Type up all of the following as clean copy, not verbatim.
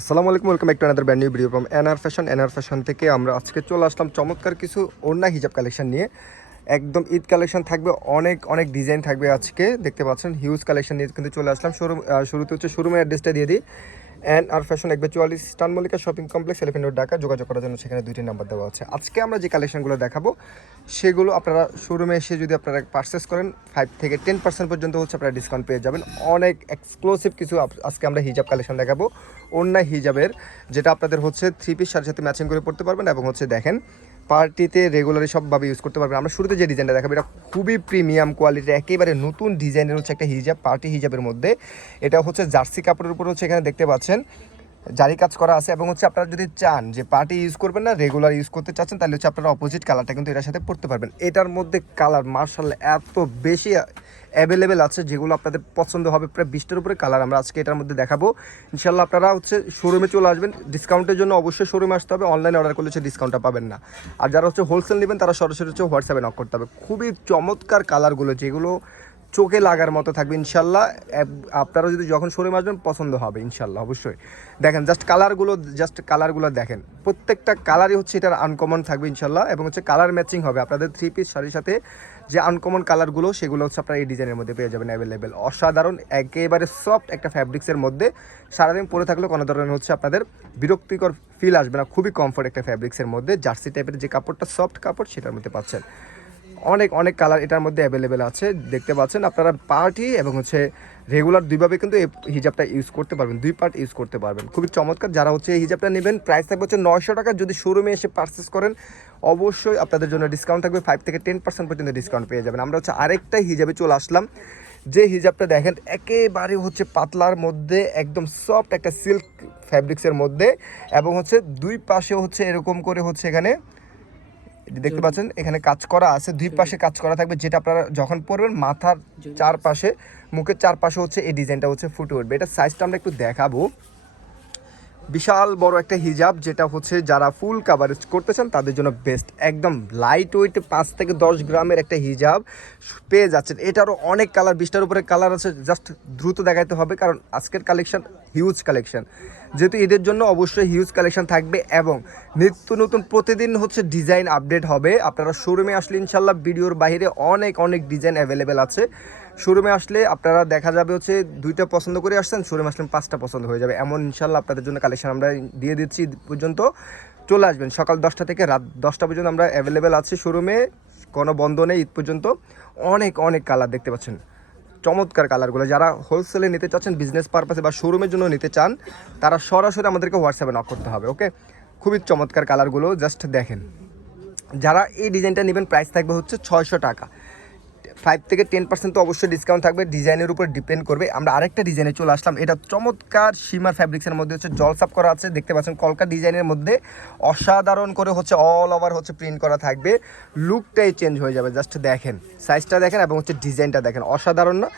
আসসালামু আলাইকুম, welcome back to another brand new video from NR fashion থেকে আমরা আজকে চলে আসলাম চমৎকার কিছু ওড়না হিজাব কালেকশন নিয়ে। একদম ঈদ কালেকশন থাকবে, অনেক অনেক ডিজাইন থাকবে। আজকে দেখতে পাচ্ছেন হিউজ কালেকশন নিয়ে কিন্তু চলে আসলাম। শুরুতে হচ্ছে শোরুমের অ্যাড্রেসটা দিয়ে দিই। এনআর ফ্যাশন 142 স্টান Mallika shopping complex, Elephant Road, Dhaka. যোগাযোগ করার জন্য সেখানে দুইটি নাম্বার দেওয়া আছে। আজকে আমরা যে কালেকশনগুলো দেখাবো সেগুলো আপনারা শোরুমে এসে যদি আপনারা পারচেস করেন 5 থেকে 10% পর্যন্ত হচ্ছে আপনারা ডিসকাউন্ট পেয়ে যাবেন। অনেক এক্সক্লুসিভ কিছু আজকে আমরা হিজাব কালেকশন দেখাবো, ওড়না হিজাবের, যেটা আপনাদের হচ্ছে 3 পিস শাড়ির সাথে ম্যাচিং করে পড়তে পারবেন এবং হচ্ছে দেখেন পার্টিতে রেগুলারলি সবভাবে ইউজ করতে পারবেন। আমরা শুরুতে যে ডিজাইনটা দেখাবো এটা খুবই প্রিমিয়াম কোয়ালিটির, একেবারে নতুন ডিজাইনের হচ্ছে একটা হিজাব, পার্টি হিজাবের মধ্যে। এটা হচ্ছে জার্সি কাপড়ের উপর হচ্ছে এখানে দেখতে পাচ্ছেন জারি কাজ করা আছে এবং হচ্ছে আপনারা যদি চান যে পার্টি ইউজ করবেন না, রেগুলার ইউজ করতে চাচ্ছেন, তাহলে হচ্ছে আপনারা অপোজিট কালারটা কিন্তু এটার সাথে পড়তে পারবেন। এটার মধ্যে কালার মার্শাল্লাহ এত বেশি অ্যাভেলেবেল আছে যেগুলো আপনাদের পছন্দ হবে। প্রায় 20টার উপরে কালার আমরা আজকে এটার মধ্যে দেখাবো। ইনশাল্লাহ আপনারা হচ্ছে শোরুমে চলে আসবেন। ডিসকাউন্টের জন্য অবশ্যই শোরুমে আসতে হবে, অনলাইনে অর্ডার করলে হচ্ছে ডিসকাউন্টটা পাবেন না। আর যারা হচ্ছে হোলসেল নেবেন তারা সরাসরি হচ্ছে হোয়াটসঅ্যাপে নক করতে হবে। খুবই চমৎকার কালারগুলো, যেগুলো চোখে লাগার মতো থাকবে ইনশাল্লাহ। আপনারা যদি যখন শোরুমে আসবেন পছন্দ হবে ইনশাল্লাহ অবশ্যই। দেখেন জাস্ট কালারগুলো দেখেন, প্রত্যেকটা কালারই হচ্ছে এটার আনকমন থাকবে ইনশাল্লাহ এবং হচ্ছে কালার ম্যাচিং হবে। আপনাদের 3 পিস শাড়ির সাথে যে আনকমন কালারগুলো সেগুলো হচ্ছে আপনারা এই ডিজাইনের মধ্যে পেয়ে যাবেন অ্যাভেলেবেল। অসাধারণ, একেবারে সফট একটা ফ্যাব্রিক্সের মধ্যে সারাদিন পরে থাকলেও কোনো ধরনের হচ্ছে আপনাদের বিরক্তিকর ফিল আসবে না। খুবই কমফোর্ট একটা ফ্যাব্রিক্সের মধ্যে, জার্সি টাইপের যে কাপড়টা, সফট কাপড়, সেটার মধ্যে পাচ্ছেন। অনেক অনেক কালার এটার মধ্যে অ্যাভেলেবেল আছে, দেখতে পাচ্ছেন। আপনারা পার্টি এবং হচ্ছে রেগুলার দুইভাবে কিন্তু এই হিজাবটা ইউজ করতে পারবেন, 2 পার্ট ইউজ করতে পারবেন। খুবই চমৎকার। যারা হচ্ছে এই হিজাবটা নেবেন, প্রাইস থাকবে হচ্ছে 900 টাকা। যদি শোরুমে এসে পারচেস করেন অবশ্যই আপনাদের জন্য ডিসকাউন্ট থাকবে, 5 থেকে 10% পর্যন্ত ডিসকাউন্ট পেয়ে যাবেন। আমরা হচ্ছে আরেকটা হিজাবে চলে আসলাম, যে হিজাবটা দেখেন একেবারে হচ্ছে পাতলার মধ্যে, একদম সফট একটা সিল্ক ফ্যাব্রিক্সের মধ্যে এবং হচ্ছে দুই পাশে হচ্ছে এরকম করে হচ্ছে এখানে দেখতে পাচ্ছেন এখানে কাজ করা আছে, 2 পাশে কাজ করা থাকবে, যেটা আপনারা যখন পরবেন মাথার চারপাশে, মুখের চারপাশে হচ্ছে এই ডিজাইনটা হচ্ছে ফুটে উঠবে। এটা সাইজটা আমরা একটু দেখাবো। বিশাল বড় একটা হিজাব, যেটা হচ্ছে যারা ফুল কাভারেজ করতে চান তাদের জন্য বেস্ট। একদম লাইট ওয়েট 5 থেকে 10 গ্রামের একটা হিজাব পেয়ে যাচ্ছেন। এটারও অনেক কালার, 20টার উপরে কালার আছে। জাস্ট দ্রুত দেখাইতে হবে কারণ আজকের কালেকশন হিউজ কালেকশন, যেহেতু ঈদের জন্য অবশ্যই হিউজ কালেকশন থাকবে এবং নিত্য নতুন প্রতিদিন হচ্ছে ডিজাইন আপডেট হবে। আপনারা শোরুমে আসলে ইনশাল্লাহ ভিডিওর বাইরে অনেক অনেক ডিজাইন অ্যাভেলেবেল আছে। শোরুমে আসলে আপনারা দেখা যাবে হচ্ছে 2টা পছন্দ করে আসছেন, শোরুমে আসলে 5টা পছন্দ হয়ে যাবে, এমন ইনশাল্লাহ আপনাদের জন্য কালেকশন আমরা দিয়ে দিচ্ছি। ঈদ পর্যন্ত চলে আসবেন, সকাল 10টা থেকে রাত 10টা পর্যন্ত আমরা অ্যাভেলেবেল আছি শোরুমে, কোনো বন্ধ নেই ঈদ পর্যন্ত। অনেক অনেক কালার দেখতে পাচ্ছেন, চমৎকার কালারগুলো। যারা হোলসেলে নিতে চাচ্ছেন, বিজনেস পারপাসে বা শোরুমের জন্য নিতে চান, তারা সরাসরি আমাদেরকে হোয়াটসঅ্যাপে নক করতে হবে। ওকে, খুবই চমৎকার কালারগুলো, জাস্ট দেখেন। যারা এই ডিজাইনটা নেবেন প্রাইস থাকবে হচ্ছে 600 টাকা। 5 থেকে 10% তো অবশ্যই ডিসকাউন্ট থাকবে, ডিজাইনের উপর ডিপেন্ড করবে। আমরা আরেকটা ডিজাইনে চলে আসলাম, এটা চমৎকার শিমার ফ্যাব্রিক্সের মধ্যে হচ্ছে জলসাপ করা আছে, দেখতে পাচ্ছেন কলকা ডিজাইনের মধ্যে অসাধারণ করে হচ্ছে অল ওভার হচ্ছে প্রিন্ট করা থাকবে, লুকটাই চেঞ্জ হয়ে যাবে। জাস্ট দেখেন সাইজটা দেখেন এবং হচ্ছে ডিজাইনটা দেখেন, অসাধারণ না?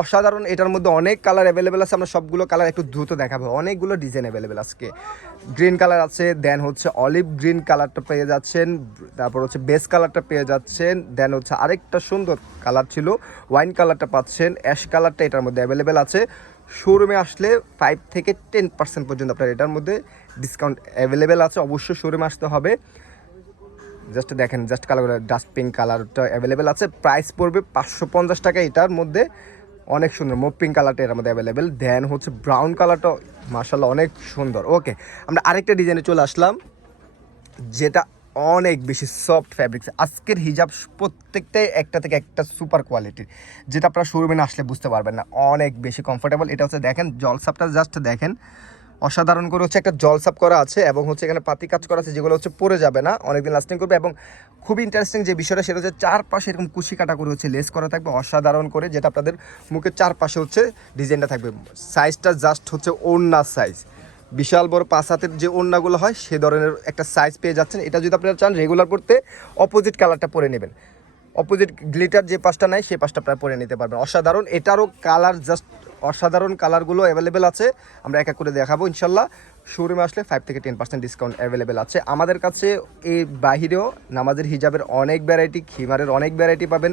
অসাধারণ। এটার মধ্যে অনেক কালার অ্যাভেলেবেল আছে, আমরা সবগুলো কালার একটু দ্রুত দেখাবো। অনেকগুলো ডিজাইন অ্যাভেলেবেল আজকে। গ্রিন কালার আছে, দেন হচ্ছে অলিভ গ্রিন কালারটা পেয়ে যাচ্ছেন, তারপর হচ্ছে বেস কালারটা পেয়ে যাচ্ছেন, দেন হচ্ছে আরেকটা সুন্দর কালার ছিল ওয়াইন কালারটা পাচ্ছেন, অ্যাশ কালারটা এটার মধ্যে অ্যাভেলেবেল আছে। শোরুমে আসলে 5 থেকে 10% পর্যন্ত আপনার এটার মধ্যে ডিসকাউন্ট অ্যাভেলেবেল আছে, অবশ্যই শোরুমে আসতে হবে। জাস্ট দেখেন, জাস্ট কালারগুলো ডাস্ট পিঙ্ক কালারটা অ্যাভেলেবেল আছে, প্রাইস পড়বে 550 টাকা। এটার মধ্যে অনেক সুন্দর মুভ পিঙ্ক কালারটা এর মধ্যে অ্যাভেলেবেল, দেন হচ্ছে ব্রাউন কালারটা মাশাআল্লাহ অনেক সুন্দর। ওকে, আমরা আরেকটা ডিজাইনে চলে আসলাম, যেটা অনেক বেশি সফট ফ্যাব্রিক্স। আজকের হিজাব প্রত্যেকটাই একটা থেকে একটা সুপার কোয়ালিটির, যেটা আপনারা শোরুমে না আসলে বুঝতে পারবেন না, অনেক বেশি কমফোর্টেবল। এটা হচ্ছে দেখেন জলসাপটা, জাস্ট দেখেন অসাধারণ করে হচ্ছে একটা জলসাপ করা আছে এবং হচ্ছে এখানে পাতি কাজ করা আছে, যেগুলো হচ্ছে পরে যাবে না, অনেকদিন লাস্টিং করবে। এবং খুবই ইন্টারেস্টিং যে বিষয়টা সেটা হচ্ছে চারপাশে এরকম কুশি কাটা করে হচ্ছে লেস করা থাকবে অসাধারণ করে, যেটা আপনাদের মুখের চারপাশে হচ্ছে ডিজাইনটা থাকবে। সাইজটা জাস্ট হচ্ছে ওড়না সাইজ, বিশাল বড় 5 হাতের যে ওড়নাগুলো হয় সে ধরনের একটা সাইজ পেয়ে যাচ্ছেন। এটা যদি আপনারা চান রেগুলার পড়তে, অপোজিট কালারটা পরে নেবেন, অপোজিট গ্লিটার যে পাশটা নাই সেই পাশটা আপনারা পরে নিতে পারবেন। অসাধারণ, এটারও কালার জাস্ট অসাধারণ, কালারগুলো অ্যাভেলেবেল আছে, আমরা এক এক করে দেখাবো ইনশাল্লাহ। শোরুমে আসলে 5 থেকে 10% ডিসকাউন্ট অ্যাভেলেবেল আছে আমাদের কাছে। এই বাহিরেও নামাজের হিজাবের অনেক ভ্যারাইটি, খিমারের অনেক ভ্যারাইটি পাবেন,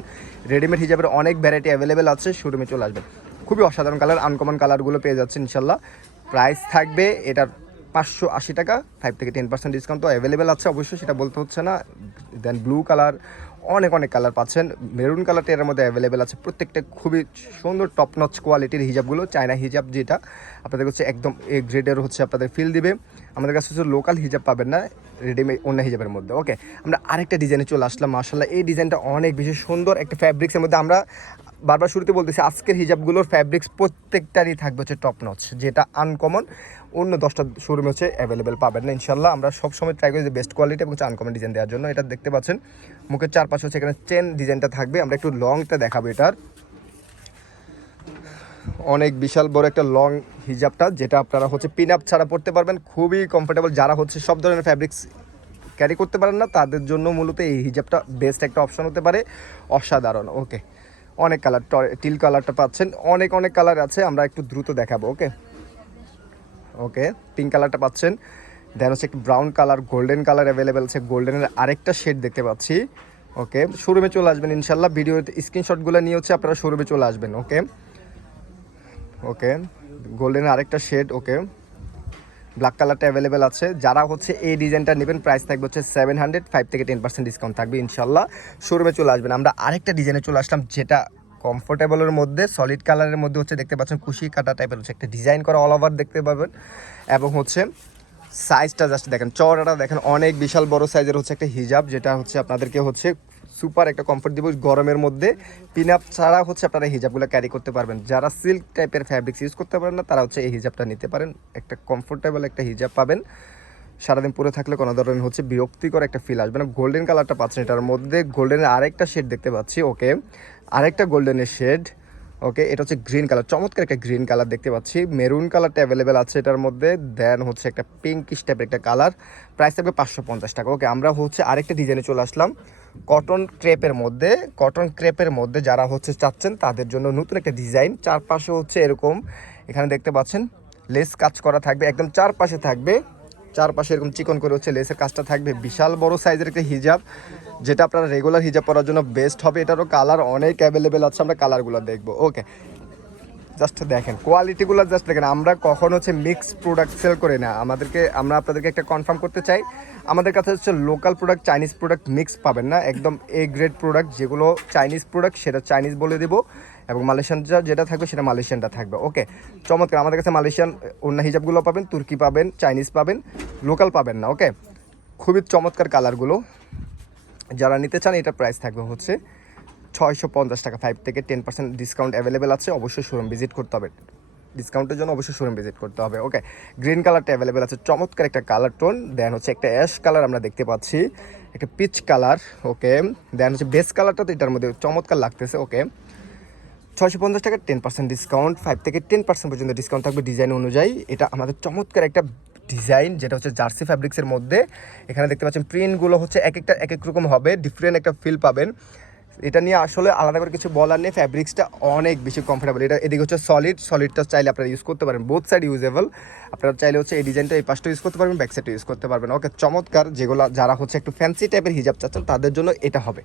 রেডিমেড হিজাবের অনেক ভ্যারাইটি অ্যাভেলেবেল আছে, শোরুমে চলে আসবেন। খুবই অসাধারণ কালার, আনকমন কালারগুলো পেয়ে যাচ্ছে ইনশাল্লাহ। প্রাইস থাকবে এটার 580 টাকা, 5 থেকে 10% ডিসকাউন্ট তো অ্যাভেলেবেল আছে, অবশ্যই সেটা বলতে হচ্ছে না। দেন ব্লু কালার, অনেক অনেক কালার পাচ্ছেন। মেরুন কালারটা এর মধ্যে অ্যাভেলেবেল আছে, প্রত্যেকটা খুবই সুন্দর টপ নচ কোয়ালিটির হিজাবগুলো। চায়না হিজাব যেটা আপনাদের হচ্ছে একদম এ গ্রেডের হচ্ছে আপনাদের ফিল দিবে। আমাদের কাছে হচ্ছে লোকাল হিজাব পাবেন না রেডিমেড অন্য হিজাবের মধ্যে। ওকে, আমরা আরেকটা ডিজাইনে চলে আসলাম। মাশাআল্লাহ, এই ডিজাইনটা অনেক বেশি সুন্দর একটা ফ্যাব্রিক্সের মধ্যে। আমরা বারবার শুরুতে বলতেছি আজকের হিজাবগুলোর ফ্যাব্রিক্স প্রত্যেকটারই থাকবে হচ্ছে টপ নচ, যেটা আনকমন অন্য 10টা শোরুমে হচ্ছে অ্যাভেলেবেল পাবেন না ইনশাল্লাহ। আমরা সবসময় ট্রাই করি যে বেস্ট কোয়ালিটি এবং আনকমন ডিজাইন দেওয়ার জন্য। এটা দেখতে পাচ্ছেন মুখের চারপাশে হচ্ছে এখানে চেন ডিজাইনটা থাকবে। আমরা একটু লংটা দেখাবো। এটার অনেক বিশাল বড় একটা লং হিজাবটা, যেটা আপনারা হচ্ছে পিন আপ ছাড়া পড়তে পারবেন, খুবই কমফোর্টেবল। যারা হচ্ছে সব ধরনের ফ্যাব্রিক্স ক্যারি করতে পারেন না তাদের জন্য মূলত এই হিজাবটা বেস্ট একটা অপশন হতে পারে। অসাধারণ। ওকে, অনেক কালার, টিল কালারটা পাচ্ছেন, অনেক অনেক কালার আছে, আমরা একটু দ্রুত দেখাবো। ওকে ওকে, পিঙ্ক কালারটা পাচ্ছেন। দেন হচ্ছে একটু brown colour, golden colour available আছে। গোল্ডেনের আরেকটা শেড দেখতে পাচ্ছি। ওকে, শোরুমে চলে আসবেন ইনশাল্লাহ। ভিডিওতে স্ক্রিনশটগুলো নিয়ে হচ্ছে আপনারা শোরুমে চলে আসবেন। ওকে ওকে, গোল্ডেনের আরেকটা শেড। ওকে, ব্ল্যাক কালারটা অ্যাভেলেবেল আছে। যারা হচ্ছে এই ডিজাইনটা নেবেন প্রাইস থাকবে হচ্ছে 700, 5 থেকে 10% ডিসকাউন্ট থাকবে ইনশাল্লাহ। শোরুমে চলে আসবেন। আমরা আরেকটা ডিজাইনে চলে আসলাম, যেটা কমফোর্টেবলের মধ্যে সলিড কালারের মধ্যে হচ্ছে দেখতে পাচ্ছেন কুশি কাটা টাইপের হচ্ছে একটা ডিজাইন করা অল ওভার দেখতে পাবেন। এবং হচ্ছে সাইজটা জাস্ট দেখেন, চওড়াটা দেখেন, অনেক বিশাল বড় সাইজের হচ্ছে একটা হিজাব, যেটা হচ্ছে আপনাদেরকে হচ্ছে সুপার একটা কমফোর্ট দিব গরমের মধ্যে। পিন আপ ছাড়া হচ্ছে আপনারা হিজাবগুলো ক্যারি করতে পারবেন। যারা সিল্ক টাইপের ফ্যাব্রিক্স ইউজ করতে পারেন না তারা হচ্ছে এই হিজাবটা নিতে পারেন। একটা কমফোর্টেবল একটা হিজাব পাবেন, সারাদিন পরে থাকলে কোনো ধরনের হচ্ছে বিরক্তিকর একটা ফিল আসবে না। গোল্ডেন কালারটা পাচ্ছেন, এটার মধ্যে গোল্ডেনের আরেকটা শেড দেখতে পাচ্ছি। ওকে, আরেকটা গোল্ডেনের শেড। ওকে, এটা হচ্ছে গ্রিন কালার, চমৎকার একটা গ্রিন কালার দেখতে পাচ্ছি। মেরুন কালারটা অ্যাভেলেবেল আছে এটার মধ্যে। দেন হচ্ছে একটা পিঙ্কিশ টাইপের একটা কালার, প্রাইস থাকবে 550 টাকা। ওকে, আমরা হচ্ছে আরেকটা ডিজাইনে চলে আসলাম, কটন ক্রেপের মধ্যে। কটন ক্রেপের মধ্যে যারা হচ্ছে চাচ্ছেন তাদের জন্য নতুন একটা ডিজাইন। চারপাশে হচ্ছে এরকম এখানে দেখতে পাচ্ছেন লেস কাজ করা থাকবে, একদম চারপাশে থাকবে, চারপাশে এরকম চিকন করে হচ্ছে লেসের কাজটা থাকবে। বিশাল বড় সাইজের একটা হিজাব, যেটা আপনারা রেগুলার হিজাব পরার জন্য বেস্ট হবে। এটারও কালার অনেক অ্যাভেলেবেল আছে, আমরা কালারগুলো দেখবো। ওকে, জাস্ট দেখেন কোয়ালিটিগুলো, জাস্ট দেখেন। আমরা কখন হচ্ছে মিক্স প্রোডাক্ট সেল করি না। আমরা আপনাদেরকে একটা কনফার্ম করতে চাই, আমাদের কাছে হচ্ছে local product, Chinese product mix পাবেন না। একদম এ গ্রেড প্রোডাক্ট, যেগুলো চাইনিজ প্রোডাক্ট সেটা চাইনিজ বলে দেবো, এবং মালয়েশিয়ানটা যেটা থাকবে সেটা মালয়েশিয়ানটা থাকবে। ওকে, চমৎকার। আমাদের কাছে মালয়েশিয়ান অন্য হিজাবগুলো পাবেন, তুর্কি পাবেন, চাইনিজ পাবেন, লোকাল পাবেন না। ওকে, খুবই চমৎকার কালারগুলো। যারা নিতে চান এটা প্রাইস থাকবে হচ্ছে 650 টাকা, 5 থেকে 10% ডিসকাউন্ট অ্যাভেলেবেল আছে। অবশ্যই শোরুম ভিজিট করতে হবে, ডিসকাউন্টের জন্য অবশ্যই শোরুম ভিজিট করতে হবে। ওকে, গ্রিন কালারটা অ্যাভেলেবেল আছে, চমৎকার একটা কালার টোন। দেন হচ্ছে একটা অ্যাশ কালার আমরা দেখতে পাচ্ছি, একটা পিচ কালার। ওকে, দেন হচ্ছে বেস কালারটা তো এটার মধ্যে চমৎকার লাগতেছে। ওকে, 650 টাকা, 10% ডিসকাউন্ট, 5 থেকে 10% পর্যন্ত ডিসকাউন্ট থাকবে ডিজাইন অনুযায়ী। এটা আমাদের চমৎকার একটা ডিজাইন, যেটা হচ্ছে জার্সি ফ্যাব্রিক্সের মধ্যে। এখানে দেখতে পাচ্ছেন প্রিন্টগুলো হচ্ছে এক একটা এক এক রকম হবে, ডিফারেন্ট একটা ফিল পাবেন। এটা নিয়ে আসলে আলাদা করে কিছু বলার নেই, ফ্যাব্রিক্সটা অনেক বেশি কমফোর্টেবল। এটা এদিকে হচ্ছে সলিডটা চাইলে আপনারা ইউজ করতে পারেন, বোথ সাইড ইউজেবল। আপনারা চাইলে হচ্ছে এই ডিজাইনটা এই পাশটা ইউজ করতে পারবেন, ব্যাক সাইডটা ইউজ করতে পারবেন। ওকে, চমৎকার। যেগুলো যারা হচ্ছে একটু ফ্যান্সি টাইপের হিজাব চাচ্ছেন তাদের জন্য এটা হবে।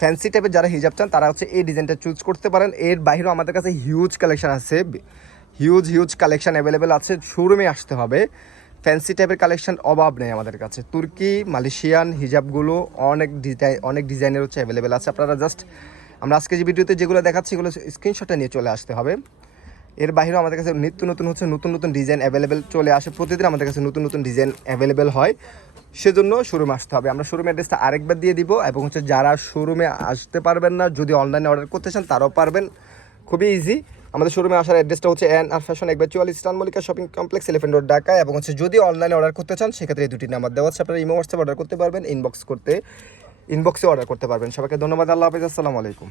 ফ্যান্সি টাইপের যারা হিজাব চান তারা হচ্ছে এই ডিজাইনটা চুজ করতে পারেন। এর বাইরেও আমাদের কাছে হিউজ কালেকশন আছে, হিউজ কালেকশন অ্যাভেলেবেল আছে। শোরুমে আসতে হবে, ফ্যান্সি টাইপের কালেকশন অভাব নেই আমাদের কাছে। তুর্কি মালয়েশিয়ান হিজাবগুলো অনেক ডিজাইনের হচ্ছে অ্যাভেলেবেল আছে। আপনারা জাস্ট আমরা আজকে যে ভিডিওতে যেগুলো দেখাচ্ছি এগুলো স্ক্রিনশটটা নিয়ে চলে আসতে হবে। এর বাইরেও আমাদের কাছে নিত্য নতুন ডিজাইন অ্যাভেলেবেল চলে আসে, প্রতিদিন আমাদের কাছে নতুন ডিজাইন অ্যাভেলেবেল হয়। সেজন্য শোরুমে আসতে হবে। আমরা শোরুমের অ্যাড্রেসটা আরেকবার দিয়ে দিব, এবং হচ্ছে যারা শোরুমে আসতে পারবেন না, যদি অনলাইনে অর্ডার করতে চান তারাও পারবেন, খুবই ইজি। আমাদের শোরুমে আসার অ্যাড্রেসটা হচ্ছে NR fashion 1/44 eastern Mallika shopping complex, Elephant Road, Dhaka. এবং হচ্ছে যদি অনলাইনে অর্ডার করতে চান সেক্ষেত্রে এই দুটি নাম্বার দেওয়া আছে, আপনারা ইমো হোয়াটসঅ্যাপ অর্ডার করতে পারবেন, ইনবক্সে অর্ডার করতে পারবেন। সবাইকে ধন্যবাদ। আল্লাহ হাফেজ, আসসালামু আলাইকুম।